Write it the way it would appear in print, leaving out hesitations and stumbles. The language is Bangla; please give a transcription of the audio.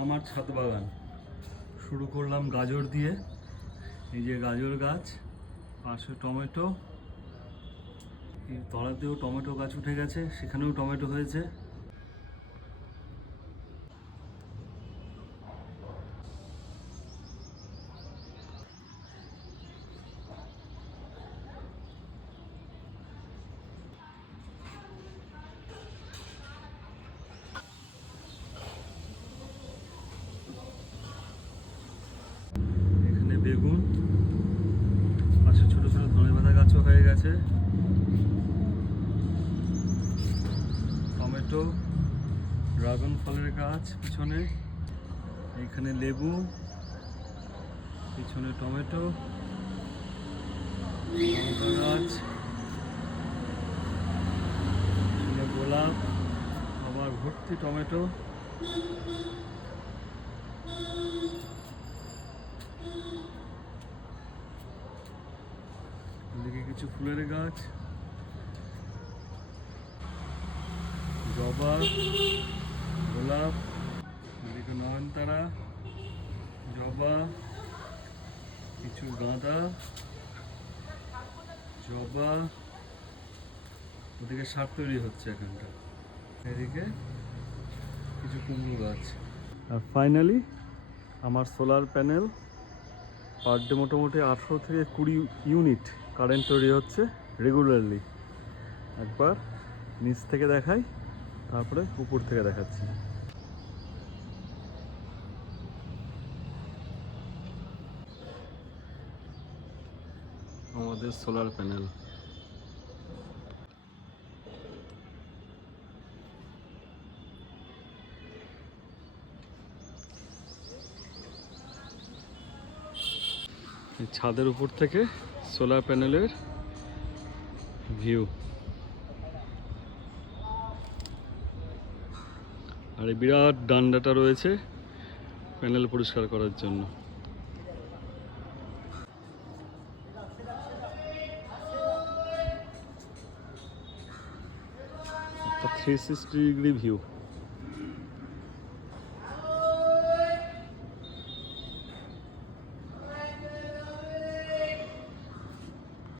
আমার ছাদ বাগান শুরু করলাম গাজর দিয়ে। এই যে গাজর গাছ, পাশে টমেটো, এই তলাতেও টমেটো গাছ উঠে গেছে, সেখানেও টমেটো হয়েছে। এখানে বেগুন, পাশে ছোট ছোট ধনেপাতা গাছও হয়ে গেছে, টমেটো, ড্রাগন ফলের গাছ পিছনে, এইখানে লেবু, পিছনে টমেটো, লঙ্কা গাছ, পিছনে গোলাপ, আবার ভর্তি টমেটো। এদিকে কিছু ফুলের গাছ, জবা, গোলাপ, এদিকে নয়নতারা, জবা, কিছু গাঁদা, জবা, ওদিকে সার তৈরি হচ্ছে এখানটা, এদিকে কিছু কুমড়ো গাছ। আর ফাইনালি আমার সোলার প্যানেল পার ডে মোটামুটি 18 থেকে 20 ইউনিট কারেন্ট তৈরি হচ্ছে রেগুলারলি। একবার নিচ থেকে দেখাই, তারপরে উপর থেকে দেখাচ্ছি। আমাদের সোলার প্যানেল ছাদের উপর থেকে সোলার প্যানেলের ভিউ। আর এই বিরাট ডান্ডাটা রয়েছে প্যানেল পরিষ্কার করার জন্য। 360 ডিগ্রি ভিউ।